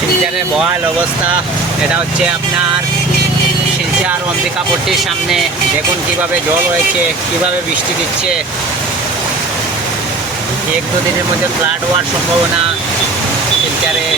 শিলচরের বহাল অবস্থা। এটা হচ্ছে আপনার শিলচর অম্বিকাপট্টির সামনে। দেখুন কীভাবে জল হয়েছে, কীভাবে বৃষ্টি দিচ্ছে। এক দু দিনের মধ্যে ফ্লাড হওয়ার সম্ভাবনা শিলচরে।